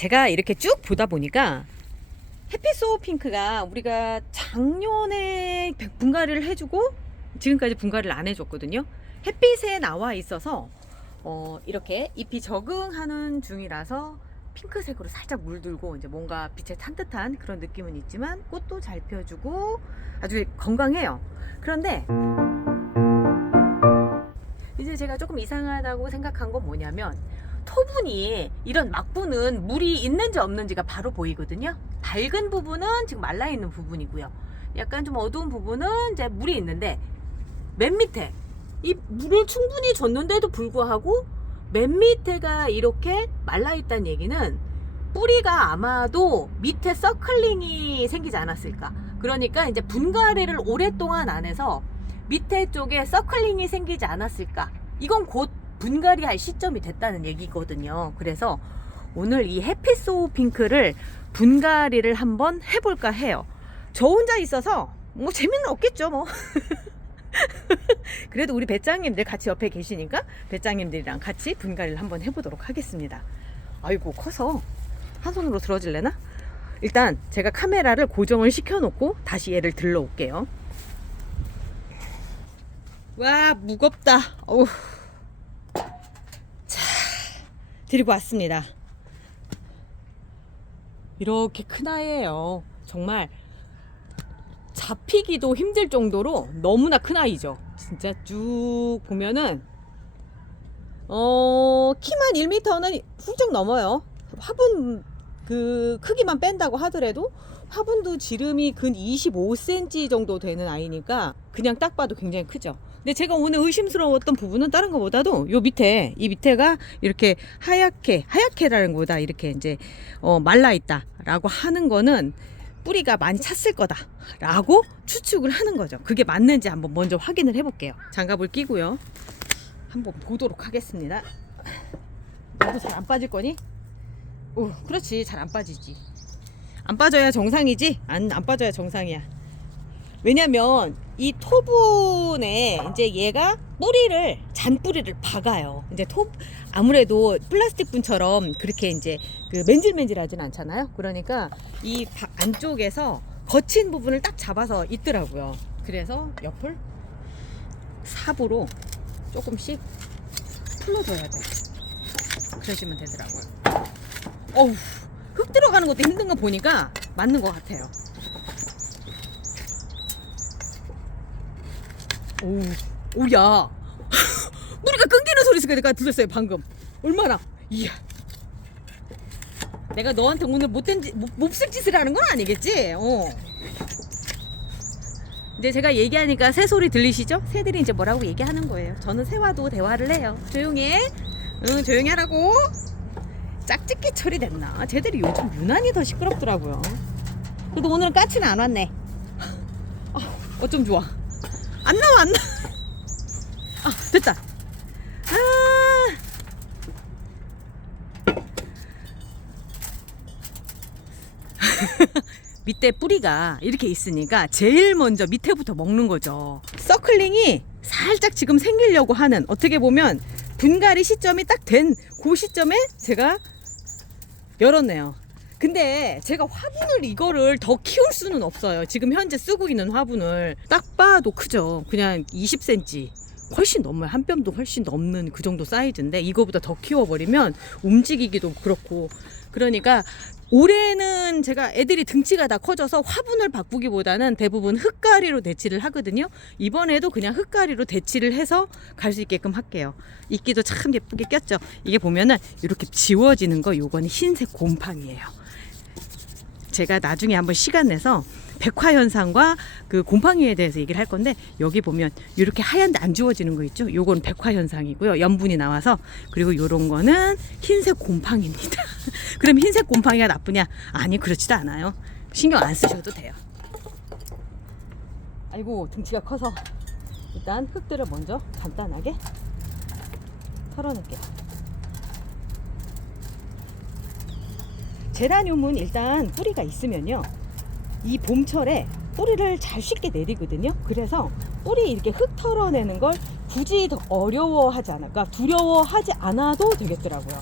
제가 이렇게 쭉 보다 보니까 햇빛소 핑크가 우리가 작년에 분갈이를 해주고 지금까지 분갈이를 안 해줬거든요. 햇빛에 나와 있어서 이렇게 잎이 적응하는 중이라서 핑크색으로 살짝 물들고 이제 뭔가 빛에 탄 듯한 그런 느낌은 있지만 꽃도 잘 펴주고 아주 건강해요. 그런데 이제 제가 조금 이상하다고 생각한 건 뭐냐면 토분이 이런 막부는 물이 있는지 없는지가 바로 보이거든요. 밝은 부분은 지금 말라있는 부분이고요. 약간 좀 어두운 부분은 이제 물이 있는데 맨 밑에 이 물을 충분히 줬는데도 불구하고 맨 밑에가 이렇게 말라있다는 얘기는 뿌리가 아마도 밑에 서클링이 생기지 않았을까. 그러니까 이제 분갈이를 오랫동안 안 해서 밑에 쪽에 서클링이 생기지 않았을까. 이건 곧 분갈이 할 시점이 됐다는 얘기거든요. 그래서 오늘 이 햇빛소 핑크를 분갈이를 한번 해볼까 해요. 저 혼자 있어서 뭐 재미는 없겠죠 뭐. 그래도 우리 배짱님들 같이 옆에 계시니까 배짱님들이랑 같이 분갈이를 한번 해보도록 하겠습니다. 아이고 커서 한 손으로 들어질래나? 일단 제가 카메라를 고정을 시켜놓고 다시 얘를 들러 올게요. 와 무겁다. 어우. 자 데리고 왔습니다. 이렇게 큰 아이예요. 정말 잡히기도 힘들 정도로 너무나 큰 아이죠. 진짜 쭉 보면은 키만 1m는 훌쩍 넘어요. 화분 그 크기만 뺀다고 하더라도 화분도 지름이 근 25cm 정도 되는 아이니까 그냥 딱 봐도 굉장히 크죠. 근데 제가 오늘 의심스러웠던 부분은 다른 것보다도 요 밑에 이 밑에가 이렇게 하얗게라는 것보다 이렇게 이제 말라 있다라고 하는 거는 뿌리가 많이 찼을 거다라고 추측을 하는 거죠. 그게 맞는지 한번 먼저 확인을 해볼게요. 장갑을 끼고요. 한번 보도록 하겠습니다. 너도 잘 안 빠질 거니? 오, 그렇지. 잘 안 빠지지. 안 빠져야 정상이지? 안 빠져야 정상이야. 왜냐면 이 토분에 이제 얘가 잔뿌리를 박아요. 이제 아무래도 플라스틱 분처럼 그렇게 이제 그 맨질맨질하진 않잖아요. 그러니까 이 안쪽에서 거친 부분을 딱 잡아서 있더라고요. 그래서 옆을 삽으로 조금씩 풀어줘야 돼. 그러시면 되더라고요. 어우, 흙 들어가는 것도 힘든 거 보니까 맞는 것 같아요. 오야 뿌리가 끊기는 소리가 내가 들었어요 방금. 얼마나. 이야, 내가 너한테 오늘 몹쓸 짓을 하는 건 아니겠지? 근데 제가 얘기하니까 새 소리 들리시죠? 새들이 이제 뭐라고 얘기하는 거예요. 저는 새와도 대화를 해요. 조용히 해. 응, 조용히 하라고. 짝짓기 처리됐나? 쟤들이 요즘 유난히 더 시끄럽더라고요. 그래도 오늘은 까치는 안 왔네. 어쩜 좋아. 안 나와. 됐다. 밑에 뿌리가 이렇게 있으니까 제일 먼저 밑에부터 먹는 거죠. 서클링이 살짝 지금 생기려고 하는, 어떻게 보면 분갈이 시점이 딱 된 그 시점에 제가 열었네요. 근데 제가 화분을 이거를 더 키울 수는 없어요. 지금 현재 쓰고 있는 화분을 딱 봐도 크죠. 그냥 20cm 훨씬 넘어요. 한 뼘도 훨씬 넘는 그 정도 사이즈인데 이거보다 더 키워버리면 움직이기도 그렇고. 그러니까 올해는 제가 애들이 등치가 다 커져서 화분을 바꾸기보다는 대부분 흙가리로 대치를 하거든요. 이번에도 그냥 흙가리로 대치를 해서 갈 수 있게끔 할게요. 이끼도 참 예쁘게 꼈죠. 이게 보면은 이렇게 지워지는 거, 요거는 흰색 곰팡이에요. 제가 나중에 한번 시간 내서 백화현상과 그 곰팡이에 대해서 얘기를 할 건데, 여기 보면 이렇게 하얀데 안 지워지는 거 있죠? 요건 백화현상이고요. 염분이 나와서. 그리고 요런 거는 흰색 곰팡이입니다. 그럼 흰색 곰팡이가 나쁘냐? 아니, 그렇지도 않아요. 신경 안 쓰셔도 돼요. 아이고, 등치가 커서 일단 흙들을 먼저 간단하게 털어낼게요. 제라늄은 일단 뿌리가 있으면요, 이 봄철에 뿌리를 잘 쉽게 내리거든요. 그래서 뿌리 이렇게 흙 털어내는 걸 굳이 더 어려워하지 않아, 그러니까 두려워하지 않아도 되겠더라고요.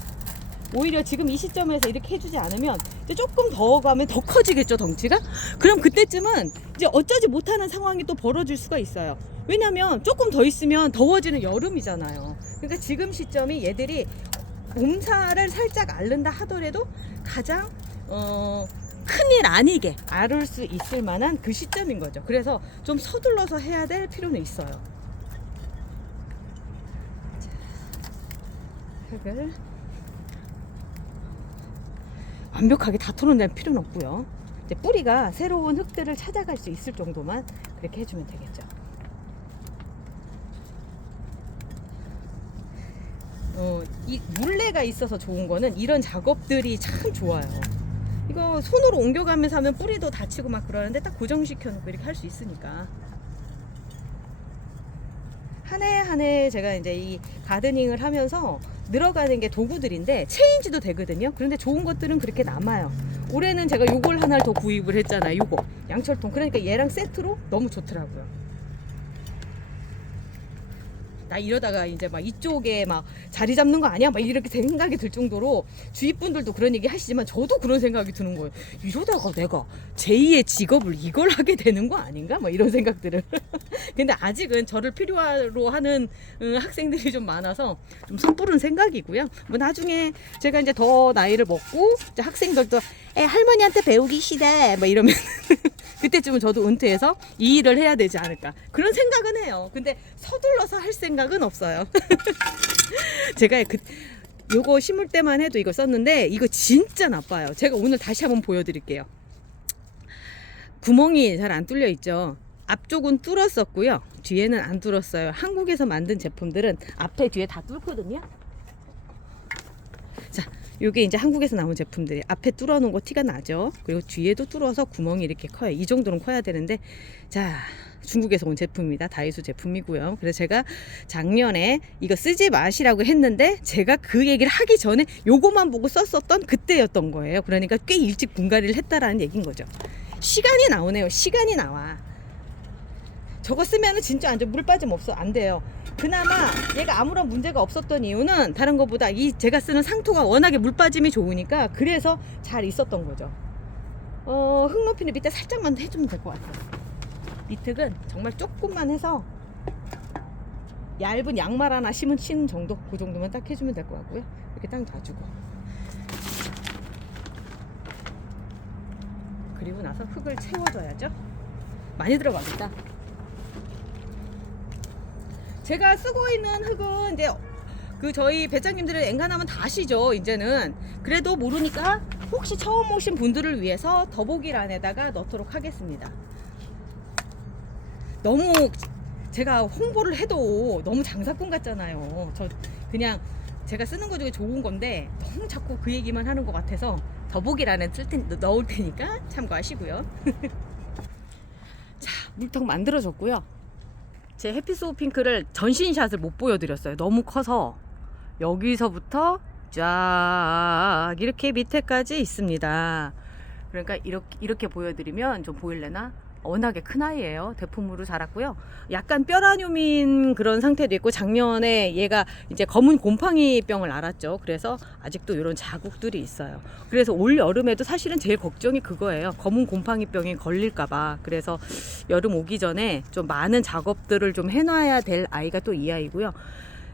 오히려 지금 이 시점에서 이렇게 해주지 않으면 이제 조금 더 가면 더 커지겠죠, 덩치가? 그럼 그때쯤은 이제 어쩌지 못하는 상황이 또 벌어질 수가 있어요. 왜냐면 조금 더 있으면 더워지는 여름이잖아요. 그러니까 지금 시점이 얘들이 몸살을 살짝 앓는다 하더라도 가장 큰일 아니게 앓을 수 있을 만한 그 시점인 거죠. 그래서 좀 서둘러서 해야 될 필요는 있어요. 자, 흙을 완벽하게 다 털어낼 필요는 없고요. 이제 뿌리가 새로운 흙들을 찾아갈 수 있을 정도만 그렇게 해주면 되겠죠. 이 물레가 있어서 좋은 거는 이런 작업들이 참 좋아요. 이거 손으로 옮겨가면서 하면 뿌리도 다치고 막 그러는데 딱 고정시켜 놓고 이렇게 할 수 있으니까. 한 해 한 해 제가 이제 이 가드닝을 하면서 늘어가는 게 도구들인데 체인지도 되거든요. 그런데 좋은 것들은 그렇게 남아요. 올해는 제가 요걸 하나를 더 구입을 했잖아요. 요거 양철통. 그러니까 얘랑 세트로 너무 좋더라고요. 나 이러다가 이제 막 이쪽에 막 자리 잡는 거 아니야? 막 이렇게 생각이 들 정도로 주위 분들도 그런 얘기 하시지만 저도 그런 생각이 드는 거예요. 이러다가 내가 제2의 직업을 이걸 하게 되는 거 아닌가? 막 이런 생각들을. 근데 아직은 저를 필요로 하는 학생들이 좀 많아서 좀 섣부른 생각이고요. 뭐 나중에 제가 이제 더 나이를 먹고 이제 학생들도 할머니한테 배우기 싫어 막 이러면 그때쯤은 저도 은퇴해서 이 일을 해야 되지 않을까 그런 생각은 해요. 근데 서둘러서 할 생각은 없어요. 제가 요거 심을 때만 해도 이거 썼는데 이거 진짜 나빠요. 제가 오늘 다시 한번 보여드릴게요. 구멍이 잘 안 뚫려 있죠. 앞쪽은 뚫었었고요. 뒤에는 안 뚫었어요. 한국에서 만든 제품들은 앞에 뒤에 다 뚫거든요. 자, 요게 이제 한국에서 나온 제품들이 앞에 뚫어 놓은 거 티가 나죠. 그리고 뒤에도 뚫어서 구멍이 이렇게 커요. 이 정도는 커야 되는데, 자, 중국에서 온 제품입니다. 다이소 제품이고요. 그래서 제가 작년에 이거 쓰지 마시라고 했는데 제가 그 얘기를 하기 전에 요거만 보고 썼었던 그때였던 거예요. 그러니까 꽤 일찍 분갈이를 했다라는 얘기인 거죠. 시간이 나오네요. 시간이 나와. 저거 쓰면은 진짜 완전 물 빠짐 없어. 안 돼요. 그나마 얘가 아무런 문제가 없었던 이유는 다른 것보다 이 제가 쓰는 상토가 워낙에 물 빠짐이 좋으니까 그래서 잘 있었던 거죠. 흙 높이는 밑에 살짝만 해주면 될 것 같아요. 밑흙은 정말 조금만 해서 얇은 양말 하나 치는 정도, 그 정도만 딱 해주면 될 것 같고요. 이렇게 딱 놔주고 그리고 나서 흙을 채워줘야죠. 많이 들어가겠다. 제가 쓰고 있는 흙은 이제 저희 배짱님들은 엔간하면 다 아시죠. 이제는 그래도 모르니까 혹시 처음 오신 분들을 위해서 더보기란에다가 넣도록 하겠습니다. 너무 제가 홍보를 해도 너무 장사꾼 같잖아요. 저 그냥 제가 쓰는 것 중에 좋은 건데 너무 자꾸 그 얘기만 하는 것 같아서 더보기란에 넣을 테니까 참고하시고요. 자, 물통 만들어졌고요. 제 해피소우 핑크를 전신샷을 못 보여드렸어요. 너무 커서 여기서부터 쫙 이렇게 밑에까지 있습니다. 그러니까 이렇게 보여드리면 좀 보일래나? 워낙에 큰 아이예요. 대품으로 자랐고요. 약간 뼈라뇽인 그런 상태도 있고 작년에 얘가 이제 검은 곰팡이병을 앓았죠. 그래서 아직도 이런 자국들이 있어요. 그래서 올 여름에도 사실은 제일 걱정이 그거예요. 검은 곰팡이병에 걸릴까봐. 그래서 여름 오기 전에 좀 많은 작업들을 좀 해놔야 될 아이가 또 이 아이고요.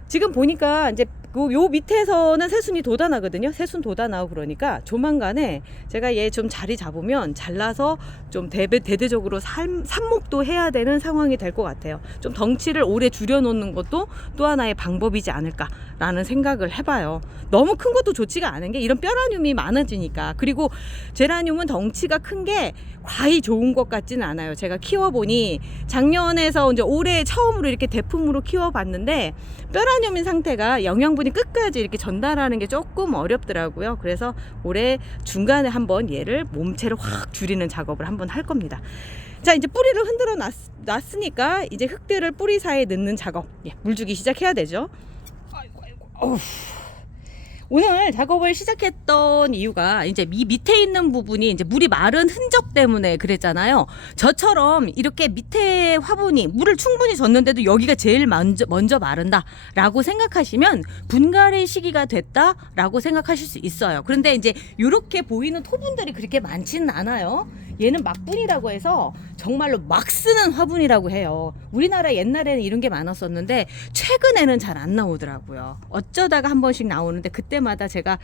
지금 보니까 이제 요 밑에서는 새순이 돋아나거든요. 새순 돋아나고 그러니까 조만간에 제가 얘 좀 자리 잡으면 잘라서 좀 대대적으로 삽목도 해야 되는 상황이 될 것 같아요. 좀 덩치를 오래 줄여놓는 것도 또 하나의 방법이지 않을까라는 생각을 해봐요. 너무 큰 것도 좋지가 않은 게 이런 뼈라뇽이 많아지니까. 그리고 제라늄은 덩치가 큰 게 과히 좋은 것 같지는 않아요. 제가 키워보니 작년에서 이제 올해 처음으로 이렇게 대품으로 키워봤는데 뼈라뇽인 상태가 영양분이 끝까지 이렇게 전달하는 게 조금 어렵더라고요. 그래서 올해 중간에 한번 얘를 몸체를 확 줄이는 작업을 한번 할 겁니다. 자, 이제 뿌리를 흔들어 놨으니까 이제 흙들을 뿌리 사이에 넣는 작업, 물 주기 시작해야 되죠. 아이고. 오늘 작업을 시작했던 이유가 이제 이 밑에 있는 부분이 이제 물이 마른 흔적 때문에 그랬잖아요. 저처럼 이렇게 밑에 화분이 물을 충분히 줬는데도 여기가 제일 먼저 마른다라고 생각하시면 분갈이 시기가 됐다라고 생각하실 수 있어요. 그런데 이제 이렇게 보이는 토분들이 그렇게 많지는 않아요. 얘는 막분이라고 해서 정말로 막 쓰는 화분이라고 해요. 우리나라 옛날에는 이런 게 많았었는데 최근에는 잘 안 나오더라고요. 어쩌다가 한 번씩 나오는데 그때마다 제가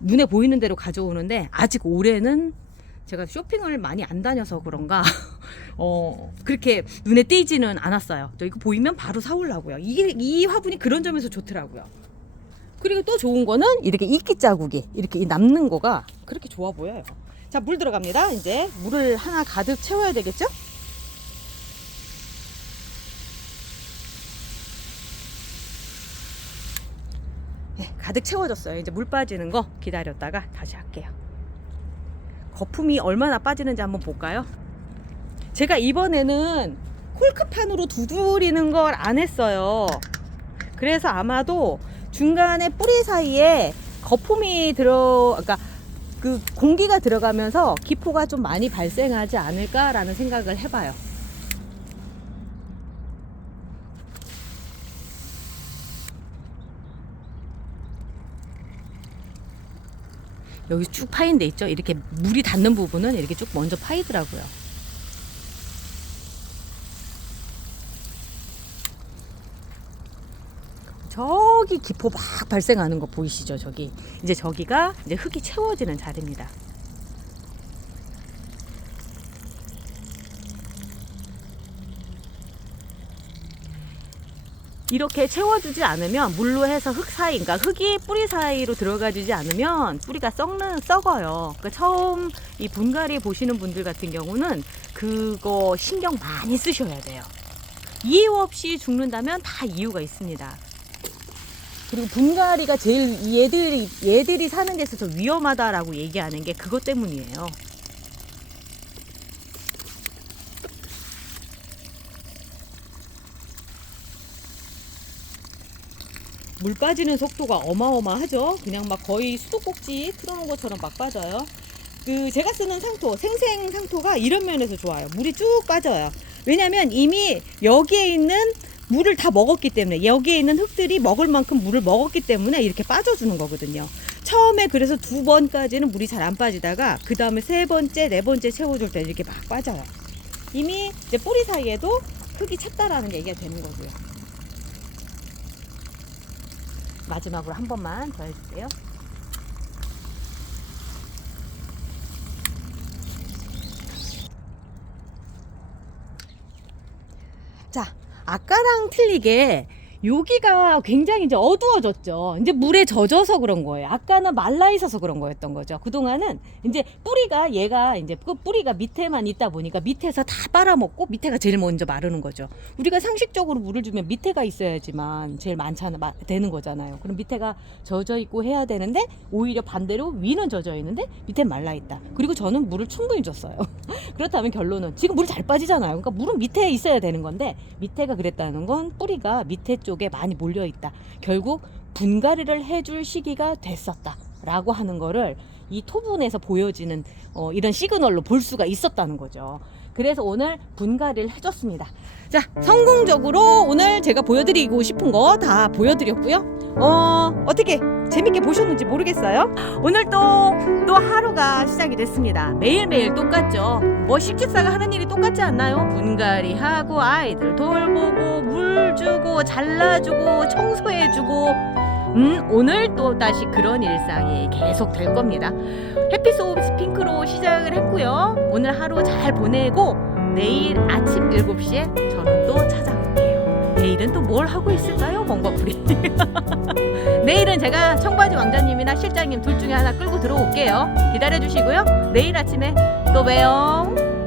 눈에 보이는 대로 가져오는데 아직 올해는 제가 쇼핑을 많이 안 다녀서 그런가 그렇게 눈에 띄지는 않았어요. 저 이거 보이면 바로 사오려고요. 이 화분이 그런 점에서 좋더라고요. 그리고 또 좋은 거는 이렇게 이끼 자국이 이렇게 남는 거가 그렇게 좋아 보여요. 자, 물 들어갑니다. 이제 물을 하나 가득 채워야 되겠죠? 네, 가득 채워졌어요. 이제 물 빠지는 거 기다렸다가 다시 할게요. 거품이 얼마나 빠지는지 한번 볼까요? 제가 이번에는 콜크판으로 두드리는 걸 안 했어요. 그래서 아마도 중간에 뿌리 사이에 거품이 그러니까 그 공기가 들어가면서 기포가 좀 많이 발생하지 않을까라는 생각을 해봐요. 여기 쭉 파인 데 있죠? 이렇게 물이 닿는 부분은 이렇게 쭉 먼저 파이더라고요. 저기 기포 막 발생하는 거 보이시죠? 저기 이제 저기가 이제 흙이 채워지는 자리입니다. 이렇게 채워주지 않으면 물로 해서 흙 사이, 그러니까 흙이 뿌리 사이로 들어가주지 않으면 뿌리가 썩어요. 그러니까 처음 이 분갈이 보시는 분들 같은 경우는 그거 신경 많이 쓰셔야 돼요. 이유 없이 죽는다면 다 이유가 있습니다. 그리고 분갈이가 제일 얘들이 사는 데 있어서 위험하다라고 얘기하는 게 그것 때문이에요. 물 빠지는 속도가 어마어마하죠. 그냥 막 거의 수도꼭지 틀어놓은 것처럼 막 빠져요. 그 제가 쓰는 상토, 생생 상토가 이런 면에서 좋아요. 물이 쭉 빠져요. 왜냐면 이미 여기에 있는 물을 다 먹었기 때문에, 여기에 있는 흙들이 먹을 만큼 물을 먹었기 때문에 이렇게 빠져주는 거거든요. 처음에 그래서 2번까지는 물이 잘 안 빠지다가 그 다음에 3번째, 4번째 채워줄 때 이렇게 막 빠져요. 이미 이제 뿌리 사이에도 흙이 찼다라는 얘기가 되는 거고요. 마지막으로 한 번만 더 해주세요. 자, 아까랑 틀리게 여기가 굉장히 이제 어두워졌죠. 이제 물에 젖어서 그런 거예요. 아까는 말라 있어서 그런 거였던 거죠. 그동안은 이제 뿌리가 얘가 이제 그 뿌리가 밑에만 있다 보니까 밑에서 다 빨아먹고 밑에가 제일 먼저 마르는 거죠. 우리가 상식적으로 물을 주면 밑에가 있어야지만 제일 되는 거잖아요. 그럼 밑에가 젖어 있고 해야 되는데 오히려 반대로 위는 젖어 있는데 밑에는 말라 있다. 그리고 저는 물을 충분히 줬어요. 그렇다면 결론은 지금 물 잘 빠지잖아요. 그러니까 물은 밑에 있어야 되는 건데 밑에가 그랬다는 건 뿌리가 밑에 쪽에 많이 몰려 있다. 결국 분갈이를 해줄 시기가 됐었다 라고 하는 거를 이 토분에서 보여지는 이런 시그널로 볼 수가 있었다는 거죠. 그래서 오늘 분갈이를 해줬습니다. 자, 성공적으로 오늘 제가 보여드리고 싶은 거 다 보여드렸고요. 어떻게 재밌게 보셨는지 모르겠어요. 오늘 또 하루가 시작이 됐습니다. 매일매일 똑같죠. 뭐 식집사가 하는 일이 똑같지 않나요? 분갈이하고 아이들 돌보고 물 주고 잘라주고 청소해주고 오늘 또 다시 그런 일상이 계속 될 겁니다. 햇빛 오브 핑크로 시작을 했고요. 오늘 하루 잘 보내고 내일 아침 7시에 저는 또 찾아올게요. 내일은 또 뭘 하고 있을까요? 멍거풀이. 내일은 제가 청바지 왕자님이나 실장님 둘 중에 하나 끌고 들어올게요. 기다려주시고요. 내일 아침에 또 봬요.